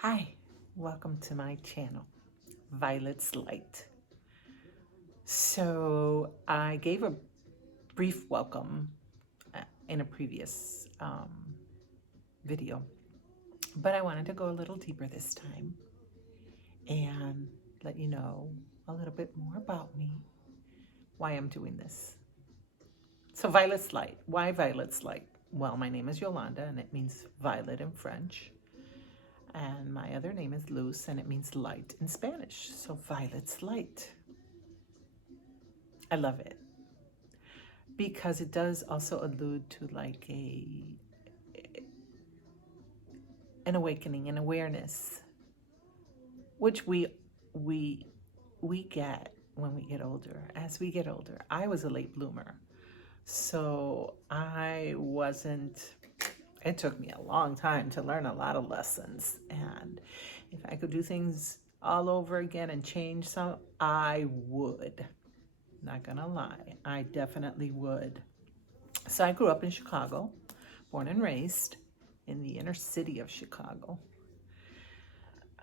Hi, welcome to my channel, Violet's Light. So I gave a brief welcome in a previous video, but I wanted to go a little deeper this time and let you know a little bit more about me, why I'm doing this. So Violet's Light, why Violet's Light? Well, my name is Yolanda and it means violet in French. And my other name is Luz and it means light in Spanish. So Violet's Light. I love it because it does also allude to like an awakening, an awareness, which we we get when we get older. As we get older, I was a late bloomer, so I wasn't. It took me a long time to learn a lot of lessons, and if I could do things all over again and change some, I would. Not gonna lie, I definitely would. So I grew up in Chicago, born and raised in the inner city of Chicago.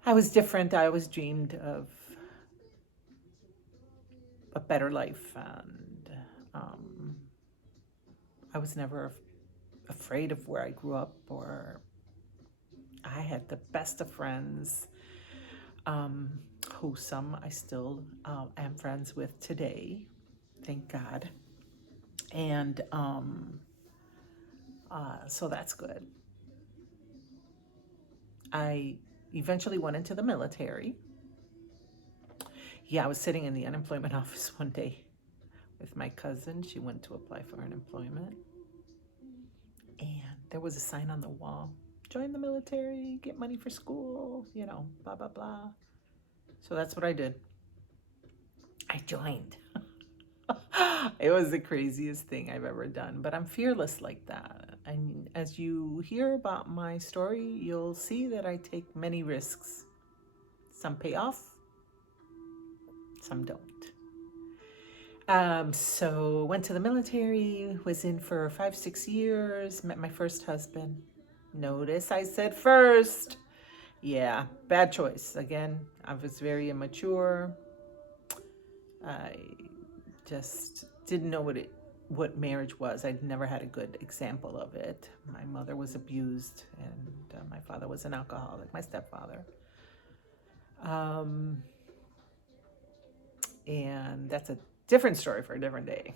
I was different. I always dreamed of a better life, and I was never afraid of where I grew up, or I had the best of friends, who some I still am friends with today, thank God. And so that's good. I eventually went into the military. Yeah, I was sitting in the unemployment office one day with my cousin. She went to apply for unemployment. And there was a sign on the wall, join the military, get money for school, blah, blah, blah. So that's what I did. I joined. It was the craziest thing I've ever done, but I'm fearless like that. And as you hear about my story, you'll see that I take many risks. Some pay off, some don't. So went to the military, was in for 5, 6 years, met my first husband. Notice I said first. Yeah, bad choice. Again, I was very immature. I just didn't know what marriage was. I'd never had a good example of it. My mother was abused, and my father was an alcoholic, my stepfather. And that's a different story for a different day.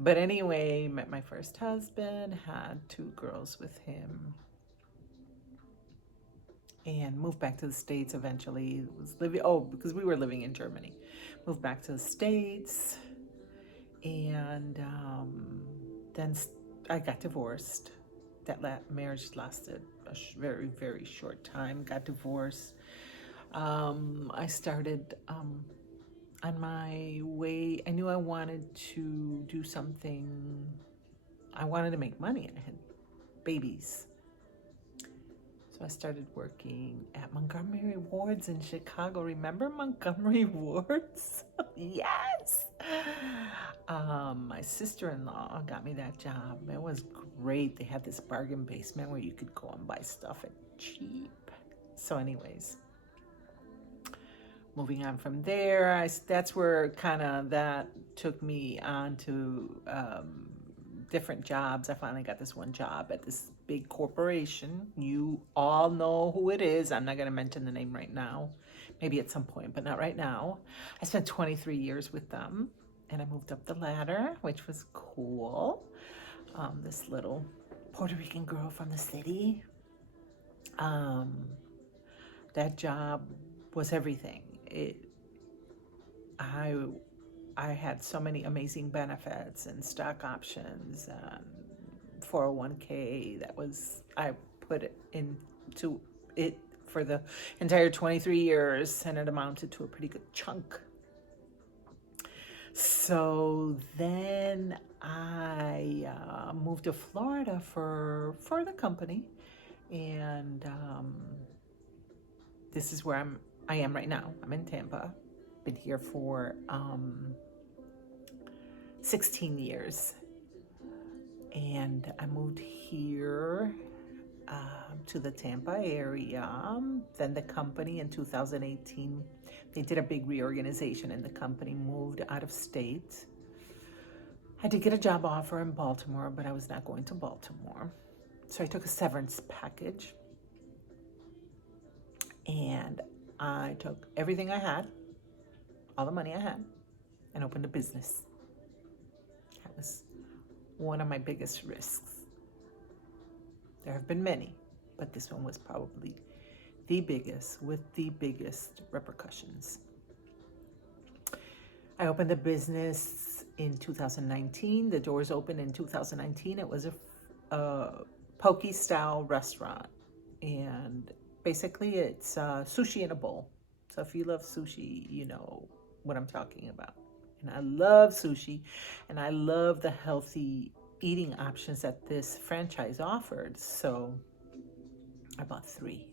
But anyway, met my first husband, had 2 girls with him, and moved back to the States eventually. Was living because we were living in Germany. Moved back to the States, and then I got divorced. That marriage lasted a very, very short time. Got divorced. I started on my way. I knew I wanted to do something. I wanted to make money, and I had babies. So I started working at Montgomery Ward's in Chicago. Remember Montgomery Ward's? Yes! My sister-in-law got me that job. It was great. They had this bargain basement where you could go and buy stuff at cheap. So anyways, moving on from there, that's where kind of that took me on to different jobs. I finally got this one job at this big corporation. You all know who it is. I'm not going to mention the name right now. Maybe at some point, but not right now. I spent 23 years with them, and I moved up the ladder, which was cool. This little Puerto Rican girl from the city. That job was everything. I had so many amazing benefits and stock options and 401k. I put it into it for the entire 23 years, and it amounted to a pretty good chunk. So then I moved to Florida for the company, and this is where I am right now. I'm in Tampa. Been here for 16 years, and I moved here to the Tampa area. Then the company in 2018, they did a big reorganization and the company moved out of state. I did get a job offer in Baltimore, but I was not going to Baltimore. So I took a severance package and I took everything I had, all the money I had, and opened a business. That was one of my biggest risks. There have been many, but this one was probably the biggest, with the biggest repercussions. I opened the business in 2019. The doors opened in 2019. It was a poke style restaurant. And basically it's sushi in a bowl. So if you love sushi, you know what I'm talking about. And I love sushi, and I love the healthy eating options that this franchise offered. So I bought 3.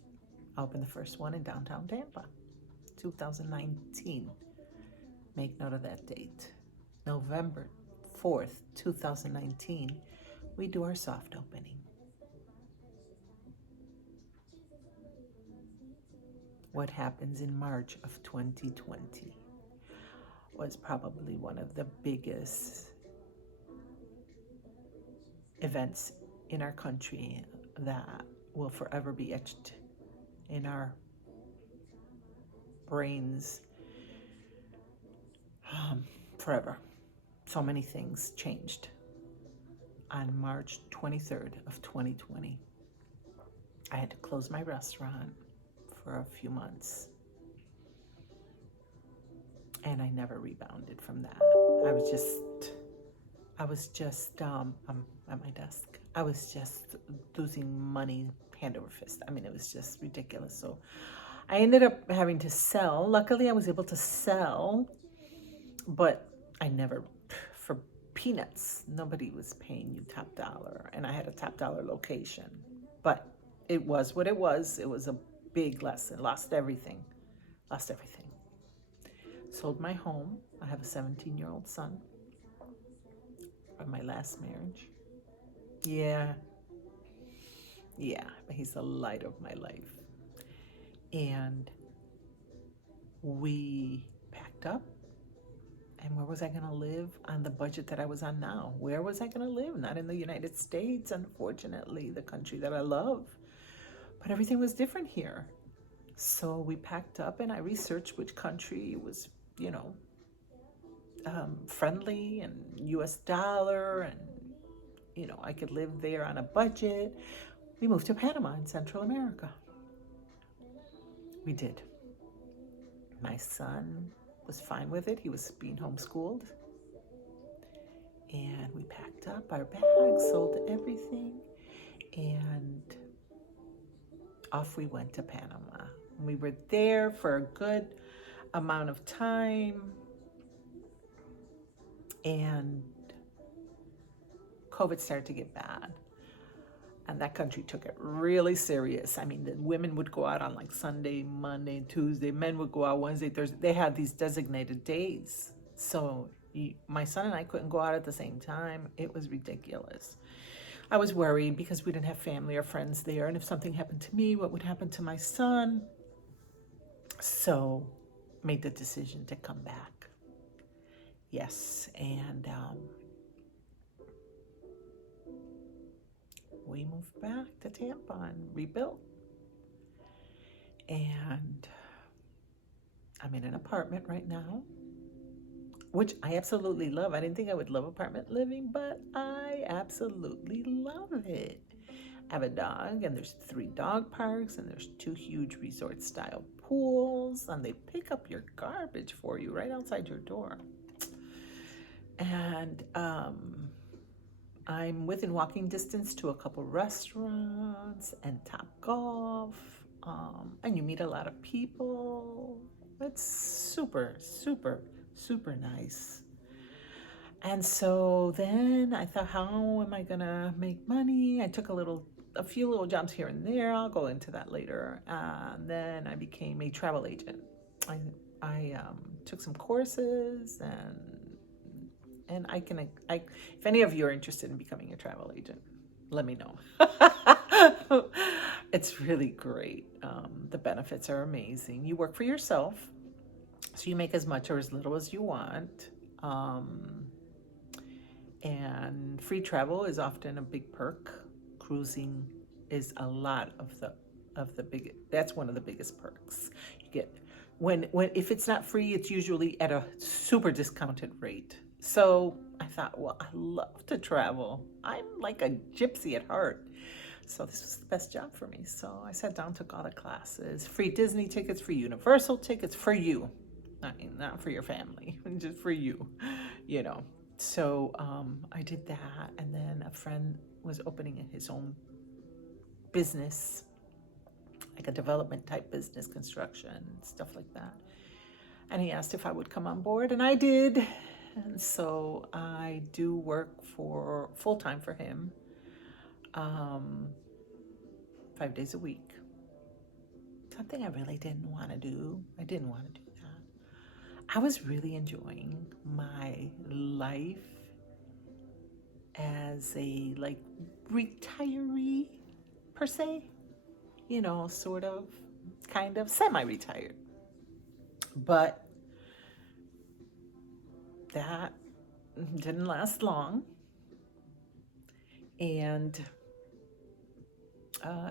I opened the first one in downtown Tampa, 2019. Make note of that date. November 4th, 2019, we do our soft opening. What happens in March of 2020 was probably one of the biggest events in our country that will forever be etched in our brains forever. So many things changed on March 23rd of 2020. I had to close my restaurant for a few months, and I never rebounded from that. I was just I'm at my desk. I was just losing money hand over fist. I mean, it was just ridiculous. So I ended up having to sell. Luckily, I was able to sell, but I never, for peanuts, nobody was paying you top dollar, and I had a top dollar location. But it was what it was. It was a big lesson. Lost everything. Sold my home. I have a 17-year-old son from my last marriage. Yeah, but he's the light of my life. And we packed up. And where was I going to live on the budget that I was on now? Where was I going to live? Not in the United States, unfortunately, the country that I love. But everything was different here. So we packed up, and I researched which country was, friendly and US dollar, and, I could live there on a budget. We moved to Panama in Central America. We did. My son was fine with it. He was being homeschooled. And we packed up our bags, sold everything, and off we went to Panama. We were there for a good amount of time, and COVID started to get bad. And that country took it really serious. I mean, the women would go out on like Sunday, Monday, Tuesday. Men would go out Wednesday, Thursday. They had these designated days. So my son and I couldn't go out at the same time. It was ridiculous. I was worried because we didn't have family or friends there. And if something happened to me, what would happen to my son? So made the decision to come back. Yes, and we moved back to Tampa and rebuilt. And I'm in an apartment right now, which I absolutely love. I didn't think I would love apartment living, but I absolutely love it. I have a dog, and there's 3 dog parks, and there's 2 huge resort-style pools, and they pick up your garbage for you right outside your door. And I'm within walking distance to a couple restaurants and Top Golf, and you meet a lot of people. It's super, super, super nice. And so then I thought, how am I gonna make money? I took a few little jobs here and there. I'll go into that later. And then I became a travel agent. I took some courses, and if any of you are interested in becoming a travel agent, let me know. It's really great. The benefits are amazing. You work for yourself, so you make as much or as little as you want. Um, and free travel is often a big perk. Cruising is a lot of the big. That's one of the biggest perks you get. When if it's not free, it's usually at a super discounted rate. So I thought, well, I love to travel. I'm like a gypsy at heart. So this was the best job for me. So I sat down, took all the classes, free Disney tickets, free Universal tickets for you. I mean, not for your family, just for you, you know. So I did that, and then a friend was opening his own business, like a development type business, construction, stuff like that. And he asked if I would come on board, and I did. And so I do work for full time for him, um, 5 days a week. Something I really didn't want to do. I didn't want to do that. I was really enjoying my life as a like retiree per se, sort of, kind of semi-retired. But that didn't last long. And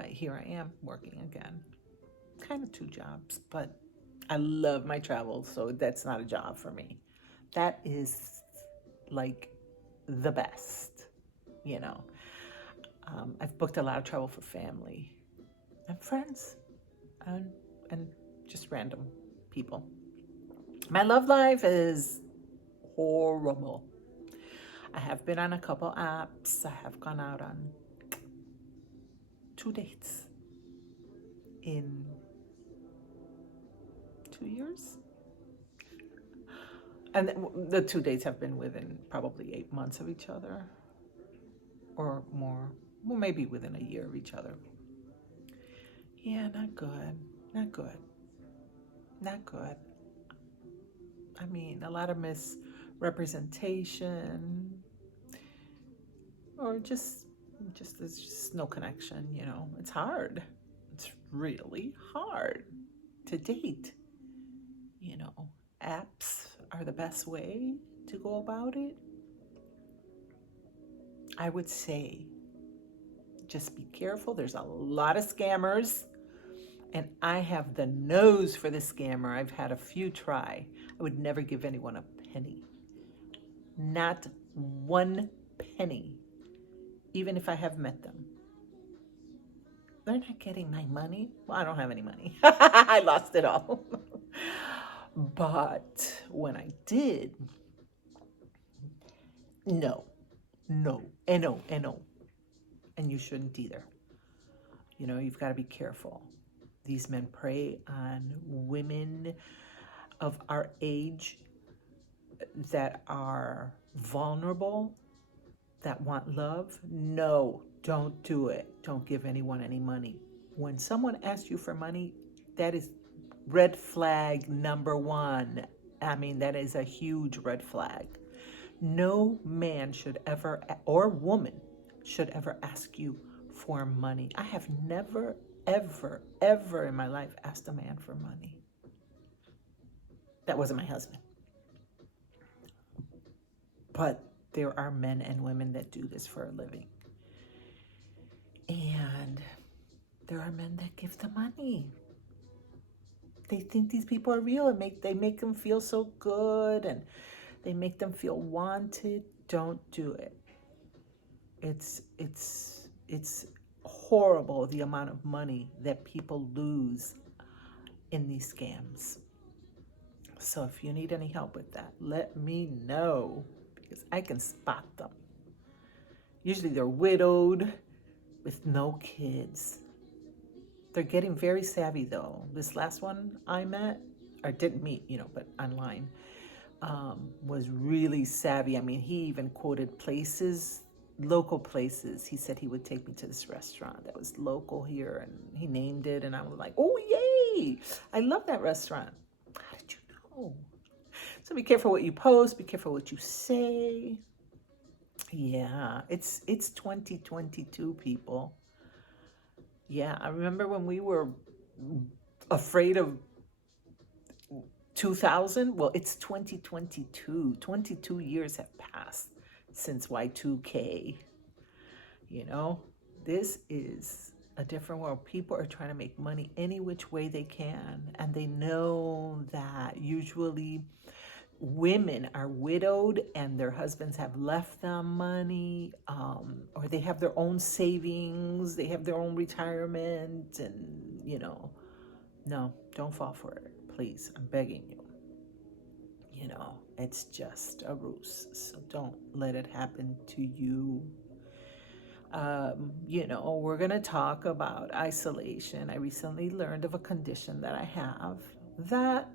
here I am working again. Kind of two jobs, but I love my travel, so that's not a job for me. That is like the best, you know. I've booked a lot of travel for family and friends and just random people. My love life is horrible. I have been on a couple apps. I have gone out on 2 dates in 2 years. And the 2 dates have been within probably 8 months of each other or more. Well, maybe within a year of each other. Yeah, not good. Not good. Not good. I mean, a lot of misrepresentation, or just there's just no connection, It's hard. It's really hard to date. Apps are the best way to go about it. I would say just be careful. There's a lot of scammers, and I have the nose for the scammer. I've had a few try. I would never give anyone a penny. Not one penny, even if I have met them. They're not getting my money. Well, I don't have any money. I lost it all. But when I did, no, no, and no, and no. And you shouldn't either. You've got to be careful. These men prey on women of our age that are vulnerable, that want love. No, don't do it. Don't give anyone any money. When someone asks you for money, that is red flag number one. I mean, that is a huge red flag. No man should ever, or woman should ever ask you for money. I have never, ever, ever in my life asked a man for money. That wasn't my husband. But there are men and women that do this for a living. And there are men that give the money. They think these people are real, and they make them feel so good, and they make them feel wanted. Don't do it. It's horrible, the amount of money that people lose in these scams. So if you need any help with that, let me know, because I can spot them. Usually they're widowed with no kids. They're getting very savvy, though. This last one I met, or didn't meet, but online, was really savvy. I mean, he even quoted places, local places. He said he would take me to this restaurant that was local here, and he named it, and I was like, oh, yay! I love that restaurant. How did you know? So be careful what you post. Be careful what you say. Yeah, it's 2022, people. Yeah, I remember when we were afraid of 2000. Well, it's 2022. 22 years have passed since Y2K. You know, this is a different world. People are trying to make money any which way they can, and they know that usually women are widowed and their husbands have left them money, or they have their own savings, they have their own retirement, and no, don't fall for it, please. I'm begging you. It's just a ruse, so don't let it happen to you. We're going to talk about isolation. I recently learned of a condition that I have that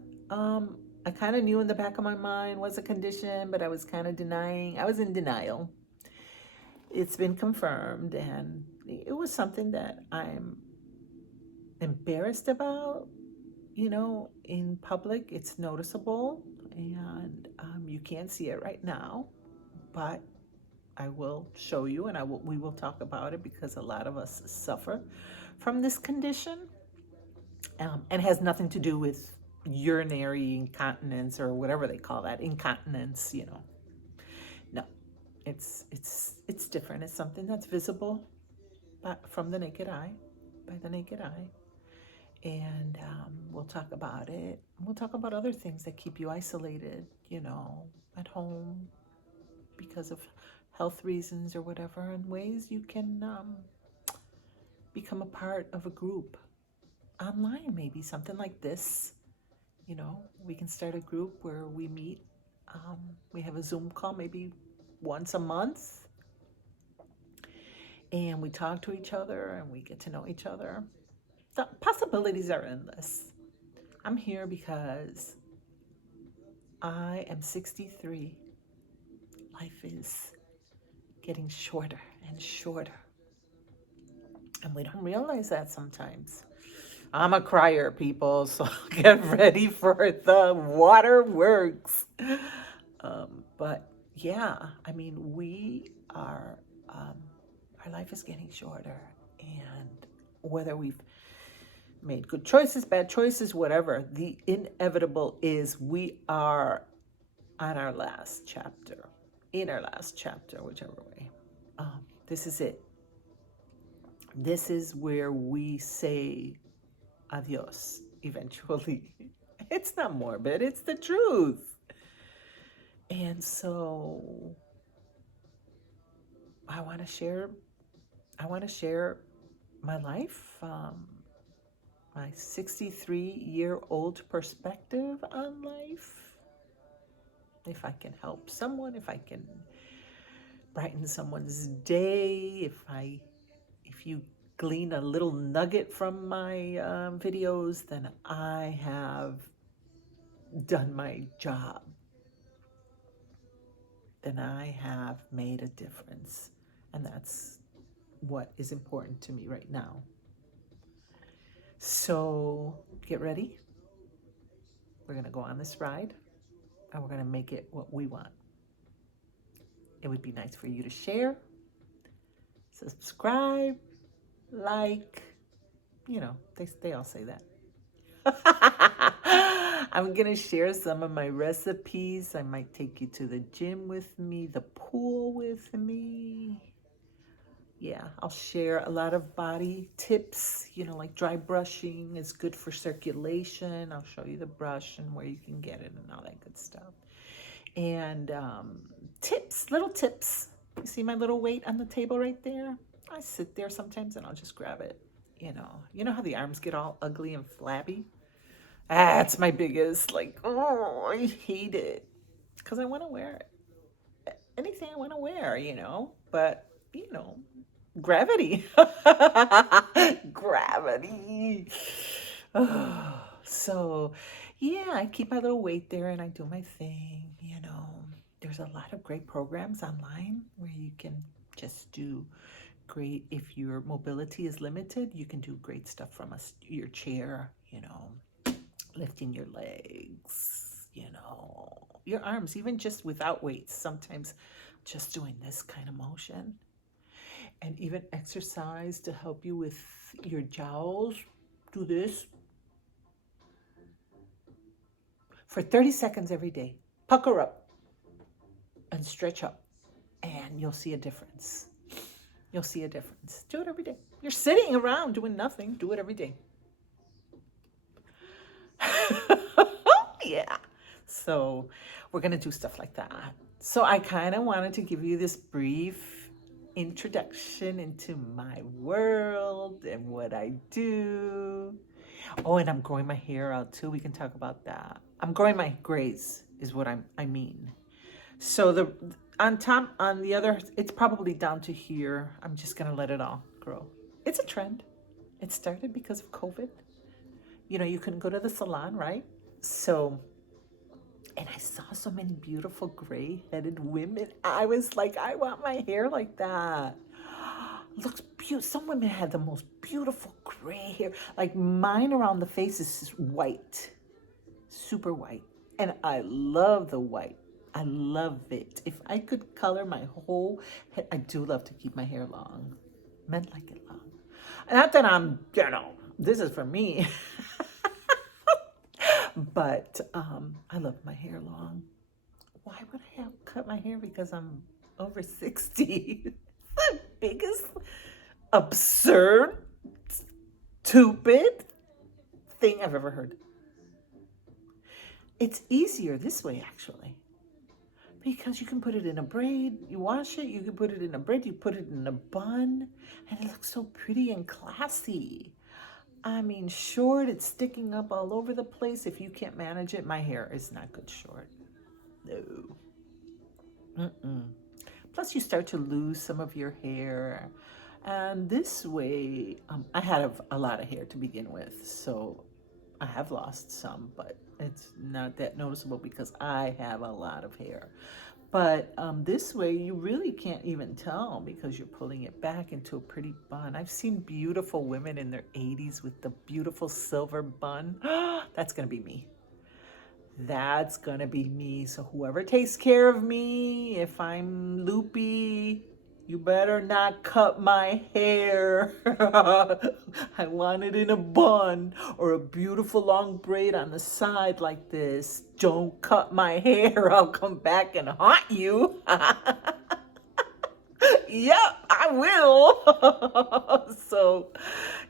I kind of knew in the back of my mind was a condition, but I was kind of denying. I was in denial. It's been confirmed, and it was something that I'm embarrassed about. In public, it's noticeable, and you can't see it right now, but I will show you, and we will talk about it because a lot of us suffer from this condition, and has nothing to do with urinary incontinence or whatever they call that, incontinence. No, it's different. It's something that's visible from the naked eye, by the naked eye, and we'll talk about it. We'll talk about other things that keep you isolated, at home because of health reasons or whatever, and ways you can become a part of a group online, maybe something like this. We can start a group where we meet. We have a Zoom call maybe once a month, and we talk to each other and we get to know each other. The possibilities are endless. I'm here because I am 63. Life is getting shorter and shorter, and we don't realize that sometimes. I'm a crier, people, so get ready for the waterworks. But yeah, I mean, our life is getting shorter, and whether we've made good choices, bad choices, whatever, the inevitable is we are on our last chapter, in our last chapter, whichever way. This is it. This is where we say adios eventually. It's not morbid, it's the truth. And so I want to share my life, my 63-year-old perspective on life. If I can help someone, if I can brighten someone's day, if you glean a little nugget from my videos, then I have done my job. Then I have made a difference. And that's what is important to me right now. So get ready. We're going to go on this ride, and we're going to make it what we want. It would be nice for you to share, subscribe, like, they all say that. I'm going to share some of my recipes. I might take you to the gym with me, the pool with me. Yeah, I'll share a lot of body tips, like dry brushing is good for circulation. I'll show you the brush and where you can get it and all that good stuff. And little tips. You see my little weight on the table right there? I sit there sometimes and I'll just grab it. You know how the arms get all ugly and flabby? That's my biggest, I hate it. Because I want to wear it. Anything I want to wear, But, gravity. Gravity. So, yeah, I keep my little weight there and I do my thing. There's a lot of great programs online where you can just do great. If your mobility is limited, you can do great stuff from your chair, lifting your legs, your arms, even just without weights. Sometimes just doing this kind of motion. and even exercise to help you with your jowls. Do this for 30 seconds every day. Pucker up and stretch up, and you'll see a difference. You'll see a difference. Do it every day. You're sitting around doing nothing. Do it every day. Yeah. So we're going to do stuff like that. So I kind of wanted to give you this brief introduction into my world and what I do. Oh, and I'm growing my hair out too. We can talk about that. I'm growing my grays is what I mean. So on the other, it's probably down to here. I'm just gonna let it all grow. It's a trend. It started because of COVID. You know, you couldn't go to the salon, right? So, and I saw so many beautiful gray-headed women. I was like, I want my hair like that. Looks beautiful. Some women had the most beautiful gray hair. Like mine around the face is white, super white. And I love the white. I love it. If I could color my whole head, I do love to keep my hair long. Men like it long. Not that I'm, this is for me. But I love my hair long. Why would I have cut my hair? Because I'm over 60. The biggest absurd, stupid thing I've ever heard. It's easier this way, actually. Because you can put it in a braid, you wash it, you can put it in a braid, you put it in a bun, and it looks so pretty and classy. I mean, short, it's sticking up all over the place. If you can't manage it, my hair is not good short. No. Plus, you start to lose some of your hair. And this way, I had a lot of hair to begin with, so I have lost some, but it's not that noticeable because I have a lot of hair. But this way, you really can't even tell because you're pulling it back into a pretty bun. I've seen beautiful women in their 80s with the beautiful silver bun. That's going to be me. That's going to be me. So whoever takes care of me, if I'm loopy, you better not cut my hair. I want it in a bun or a beautiful long braid on the side like this. Don't cut my hair. I'll come back and haunt you. Yep, I will. So,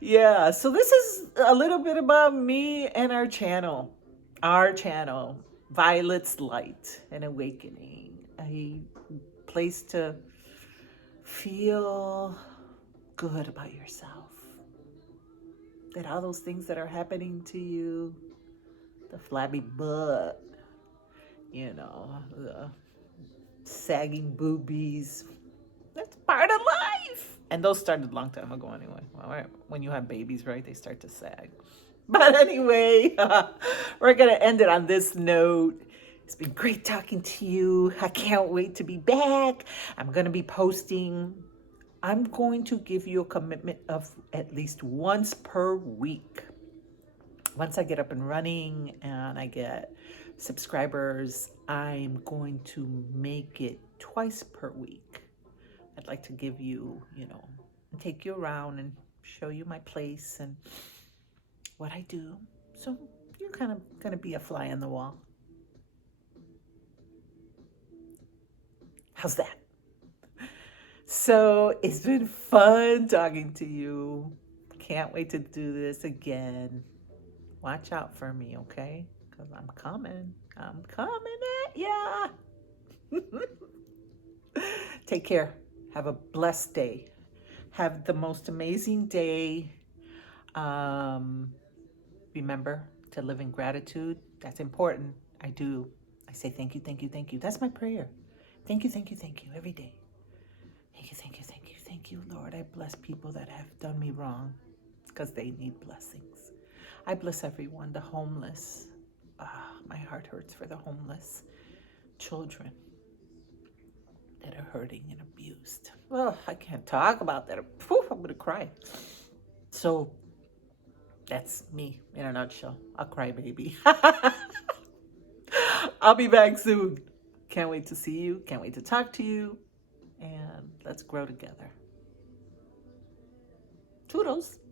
yeah. So this is a little bit about me and our channel. Our channel, Violet's Light and Awakening. A place to feel good about yourself. That all those things that are happening to you, the flabby butt, the sagging boobies, that's part of life. And those started a long time ago anyway. Well, when you have babies, right, they start to sag. But anyway, we're going to end it on this note. It's been great talking to you. I can't wait to be back. I'm going to be posting. I'm going to give you a commitment of at least once per week. Once I get up and running and I get subscribers, I'm going to make it twice per week. I'd like to give you, take you around and show you my place and what I do. So you're kind of going to be a fly on the wall. How's that? So it's been fun talking to you. Can't wait to do this again. Watch out for me, okay? Because I'm coming. I'm coming at ya. Take care. Have a blessed day. Have the most amazing day. Remember to live in gratitude. That's important. I do. I say thank you, thank you, thank you. That's my prayer. Thank you, thank you, thank you every day. Thank you, thank you, thank you, thank you, Lord. I bless people that have done me wrong because they need blessings. I bless everyone, the homeless. My heart hurts for the homeless. Children that are hurting and abused. Oh, I can't talk about that. Poof, I'm going to cry. So that's me in a nutshell. I'll cry, baby. I'll be back soon. Can't wait to see you. Can't wait to talk to you. And let's grow together. Toodles.